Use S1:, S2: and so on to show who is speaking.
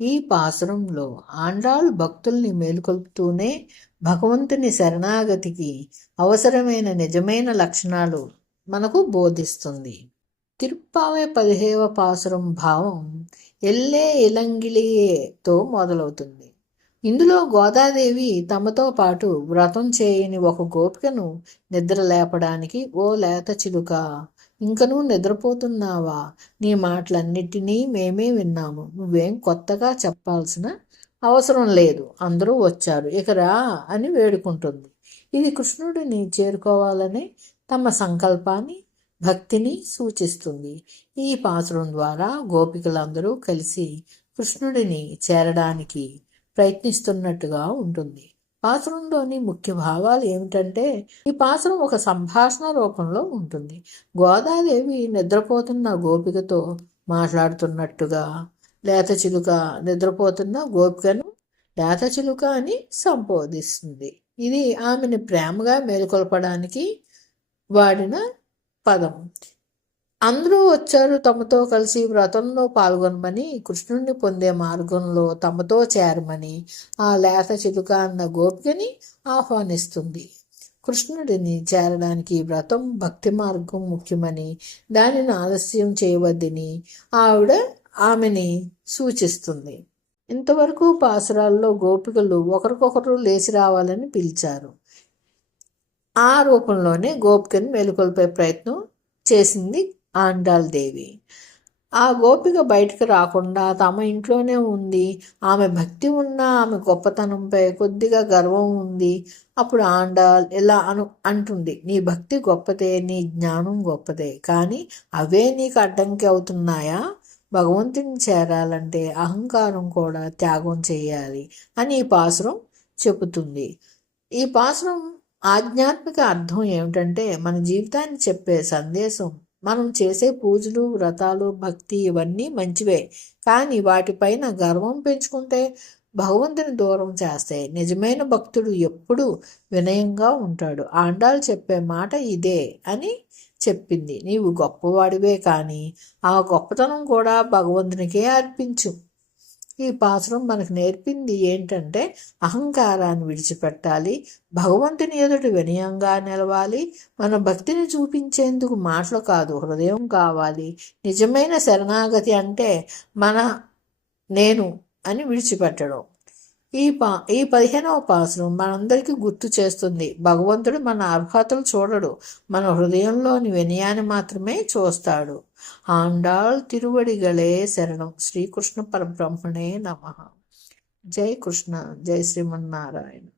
S1: ఈ పాసురంలో ఆండాళ్ భక్తుల్ని మేలుకొల్పుతూనే భగవంతుని శరణాగతికి అవసరమైన నిజమైన లక్షణాలు మనకు బోధిస్తుంది. తిరుప్పావే పదిహేవ పాసురం భావం ఎల్లే ఇలంగిలియేతో మొదలవుతుంది. ఇందులో గోదాదేవి తమతో పాటు వ్రతం చేయని ఒక గోపికను నిద్ర లేపడానికి ఓ లేత చిలుక ఇంకనూ నిద్రపోతున్నావా? నీ మాటలన్నిటినీ మేమే విన్నాము. నువ్వేం కొత్తగా చెప్పాల్సిన అవసరం లేదు. అందరూ వచ్చారు. ఇక రా అని వేడుకుంటుంది. ఇది కృష్ణుడిని చేరుకోవాలనే తమ సంకల్పాన్ని భక్తిని సూచిస్తుంది. ఈ పాసురం ద్వారా గోపికలందరూ కలిసి కృష్ణుడిని చేరడానికి ప్రయత్నిస్తున్నట్టుగా ఉంటుంది. పాత్రంలోని ముఖ్య భావాలు ఏమిటంటే ఈ పాత్రం ఒక సంభాషణ రూపంలో ఉంటుంది. గోదాదేవి నిద్రపోతున్న గోపికతో మాట్లాడుతున్నట్టుగా లేత చిలుక నిద్రపోతున్న గోపికను లేత చిలుక అని సంబోధిస్తుంది. ఇది ఆమెను ప్రేమగా మేలుకొల్పడానికి వాడిన పదం. అందరూ వచ్చారు తమతో కలిసి వ్రతంలో పాల్గొనమని కృష్ణుణ్ణి పొందే మార్గంలో తమతో చేరమని ఆ లేత చిలుక అన్న గోపికని ఆహ్వానిస్తుంది. కృష్ణుడిని చేరడానికి వ్రతం భక్తి మార్గం ముఖ్యమని దానిని ఆలస్యం చేయవద్దని ఆవిడ ఆమెని సూచిస్తుంది. ఇంతవరకు పాసురాల్లో గోపికలు ఒకరికొకరు లేచి రావాలని పిలిచారు. ఆ రూపంలోనే గోపికని మేలుకొల్పే ప్రయత్నం చేసింది ఆండాల్ దేవి. ఆ గోపిక బయటకు రాకుండా తమ ఇంట్లోనే ఉంది. ఆమె భక్తి ఉన్న ఆమె గొప్పతనంపై కొద్దిగా గర్వం ఉంది. అప్పుడు ఆండాల్ ఇలా అను అంటుంది నీ భక్తి గొప్పదే నీ జ్ఞానం గొప్పదే కానీ అవే నీకు అడ్డంకి అవుతున్నాయా? భగవంతుని చేరాలంటే అహంకారం కూడా త్యాగం చేయాలి అని ఈ పాసురం చెబుతుంది. ఈ పాసురం ఆధ్యాత్మిక అర్థం ఏమిటంటే మన జీవితాన్ని చెప్పే సందేశం మనం చేసే పూజలు వ్రతాలు భక్తి ఇవన్నీ మంచివే. కానీ వాటిపైన గర్వం పెంచుకుంటే భగవంతుని దూరం చేస్తే నిజమైన భక్తుడు ఎప్పుడూ వినయంగా ఉంటాడు. ఆండాలు చెప్పే మాట ఇదే అని చెప్పింది. నీవు గొప్పవాడివే కానీ ఆ గొప్పతనం కూడా భగవంతునికే అర్పించు. ఈ పాత్రం మనకు నేర్పింది ఏంటంటే అహంకారాన్ని విడిచిపెట్టాలి భగవంతుని ఎదుటి వినయంగా నిలవాలి మన భక్తిని చూపించేందుకు మాటలు కాదు హృదయం కావాలి. నిజమైన శరణాగతి అంటే మన నేను అని విడిచిపెట్టడం. ఈ పా ఈ పదిహేనవ పాసనం మనందరికీ గుర్తు చేస్తుంది. భగవంతుడు మన అర్హతలు చూడడు. మన హృదయంలోని వినయాన్ని మాత్రమే చూస్తాడు. ఆండాళ్ తిరువడిగలే శరణం. శ్రీకృష్ణ పరబ్రహ్మణే నమ. జై కృష్ణ. జై శ్రీమన్నారాయణ.